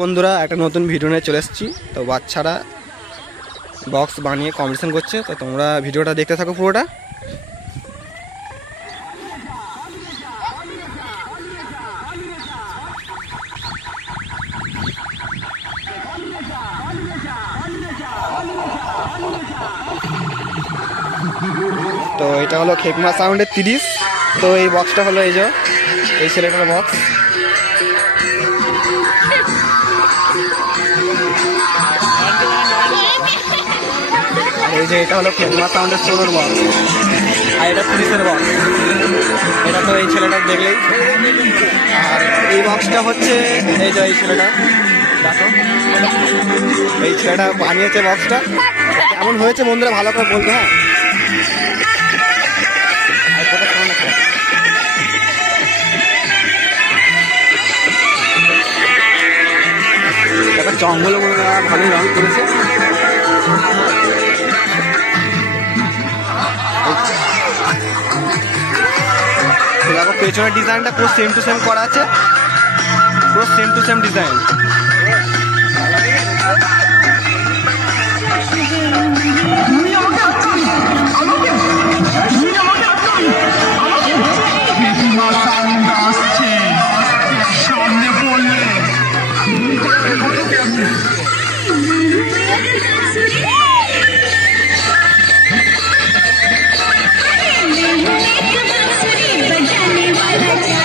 বন্ধুরা একটা নতুন ভিডিও নিয়ে চলে এসেছি। তো বাচ্চারা বক্স বানিয়ে কম্পিটিশন করছে, তো তোমরা ভিডিওটা দেখতে থাকো পুরোটা। তো এটা হলো খেকমা সাউন্ডের 30। তো এই বক্সটা হলো এই যে এই ছেলেটার বক্স। এই যে এটা হলো খেকমা সাউন্ডের 16 বক্স, আর এটা 30-এর বক্স। এটা তো এই ছেলেটার দেখলেই। আর এই বক্সটা হচ্ছে এই যে এই ছেলেটা, দেখো এই ছেলেটা বানিয়েছে বক্সটা। কেমন হয়েছে বন্ধুরা ভালো করে বলবে। হ্যাঁ, জঙ্গল ভালোই রং করেছে। দেখো পেছনের ডিজাইনটা পুরো সেম টু সেম করা আছে, পুরো সেম টু সেম ডিজাইন।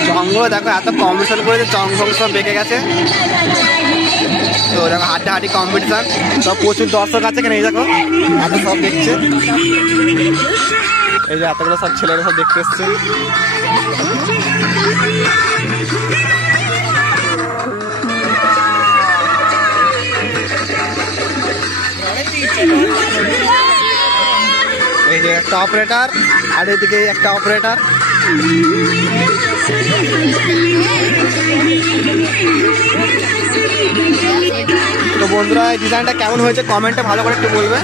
জঙ্গল দেখো এত কম্পিটিশন করেছে, জঙ্গল সব বেঁকে গেছে। তো দেখো হাড্ডাহাড্ডি কম্পিটিশন, সব প্রচুর দর্শক আছে এখানে। এই দেখো এত সব দেখছে, এই যে এতগুলো সব ছেলেরা সব দেখতে এসছে। এই যে একটা অপারেটর, আর এদিকে একটা অপারেটর। তো বন্ধুরা এই ডিজাইনটা কেমন হয়েছে কমেন্টে ভালো করে একটু বলবে।